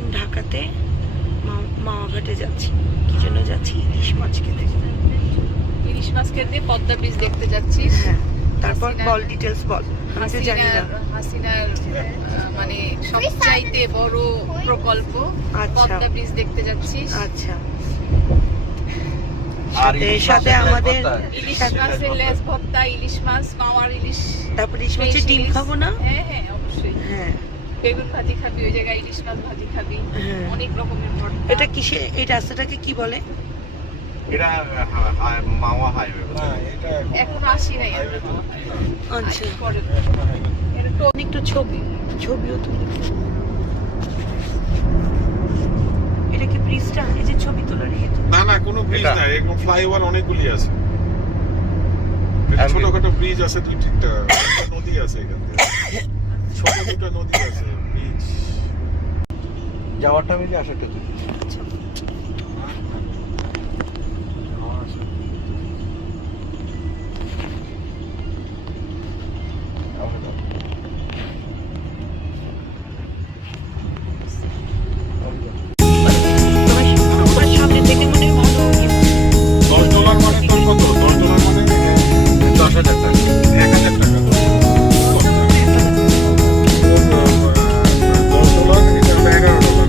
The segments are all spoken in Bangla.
এখন ঢাকাতে মাওয়াঘাটে যাচ্ছি। কি জন্য যাচ্ছি? ইলিশ মাছ খেতে। ইলিশ মাছ খেতে পদ্মা ব্রিজ দেখতে যাচ্ছি। হ্যাঁ, তারপর বল ডিটেলস বল। আমি তো জানি না। হাসিনার মানে সবচাইতে বড় প্রকল্প পদ্মা ব্রিজ দেখতে যাচ্ছি। আচ্ছা, সাথে আমাদের ইলিশ মাছের লেজ ভর্তা, ইলিশ মাছ, মাওয়ার ইলিশ, তারপর ইলিশ মাছের ডিম খাবো না? হ্যাঁ হ্যাঁ অবশ্যই। হ্যাঁ, বেগুন ভাজি খাবি, ওই জায়গায় ইলিশ মাছ ভাজি খাবি, অনেক রকমের ভর্তা। এটা কিসে? এই রাস্তাটাকে কি বলে? এটা মাওয়া হাইওয়ে। এখন আসি নাই। আচ্ছা, পরে একটু ছবিও তুলি। এটা কি ব্রিজটা? এই যে ছবি তোলার ইয়ে? না না, কোনো ব্রিজ না, এরকম ফ্লাইওভার অনেকগুলি আছে। ছোটখাটো ব্রিজ আছে দুই তিনটা, নদী আছে এখানে, ছোট দুটো নদী আছে, ব্রিজ। যাওয়ারটা মিলে আসাটা তো সামনে থেকে মনে হয় $10 মানে তোর কত? $10 মানে 10,000 টাকা, 1,000 টাকা। $10 এটা হলো $11।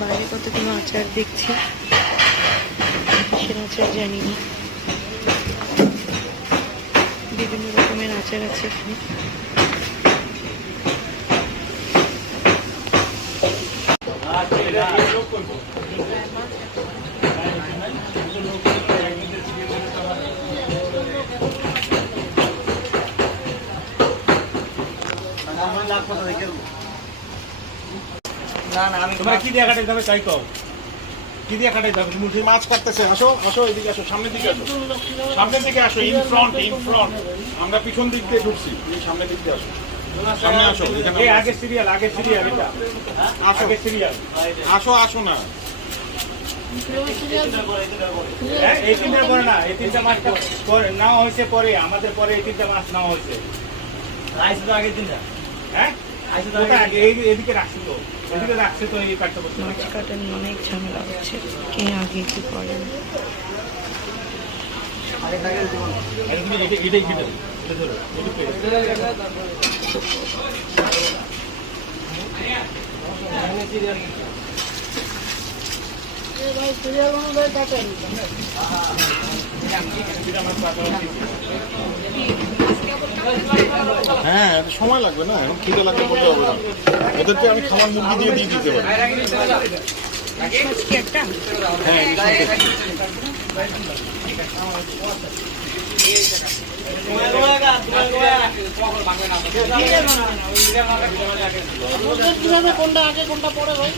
বাইরে কতগুলো আচার দেখছি, কিসের আচার জানি না। বিভিন্ন রকমের আচার আছে এখানে। না না, আমি তোমার কি দিয়ে কাটাই যাবে তাই কও। কি দিয়ে কাটাই যাবে? মুরগি মাছ কাটতেছে। আসো আসো, এদিকে আসো, সামনের দিকে আসো, সামনের দিকে আসো, ইন ফ্রন্ট। আমরা পিছন দিক দিয়ে ঢুকছি, এই সামনের দিক দিয়ে আসো, সামনে আসো। এই আগে সিরিয়াল এটা আসো, আগে সিরিয়াল আসো না। হ্যাঁ, এই তিনটা পরে না, এই তিনটা মাছটা পরে নেওয়া হয়েছে, পরে আমাদের পরে এই তিনটা মাছ নেওয়া হয়েছে। হ্যাঁ ওটা আগে এদিকে রাখছি তো, এদিকে রাখছে তো, এই কাটতে করতে মাছ কাটা নিয়ে অনেক ঝামেলা হচ্ছে, কে আগে কি করে। হ্যাঁ এটা সময় লাগবে না, এখন খিদে লাগবে বলতে হবে না। ওদেরকে আমি খাবার মুরগি দিয়ে দিতে পারি। মাছ কি একটা? হ্যাঁ ইলিশ মাছ। কোনটা আগে কোনটা পরে ভাই?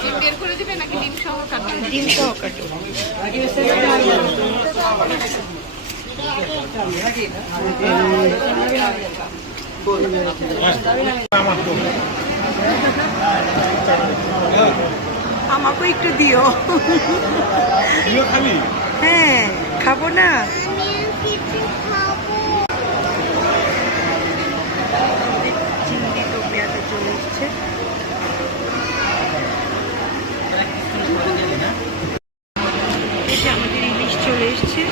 ডিম বের করে দিবে নাকি ডিম সহ কাটবে? ডিম সহ কাটো। আমাকেও একটু দিও। খাবি? হ্যাঁ খাবো না। চিংড়ি তো পেঁয়াজে চলে এসছে। আমাদের ইলিশ চলে এসছে,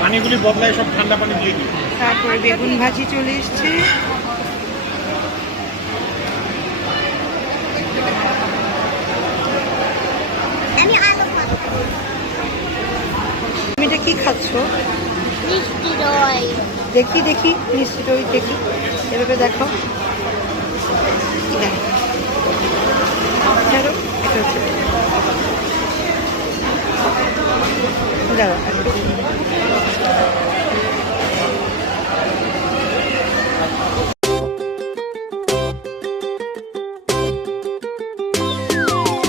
পানিগুলি বদলায়, সব ঠান্ডা পানি দিয়ে দিই। তারপরে বেগুন ভাজি চলে এসছে। তুমি এটা কি খাচ্ছ? মিষ্টি দই। দেখি দেখি মিষ্টি দই দেখি, এভাবে দেখো। এটা হচ্ছে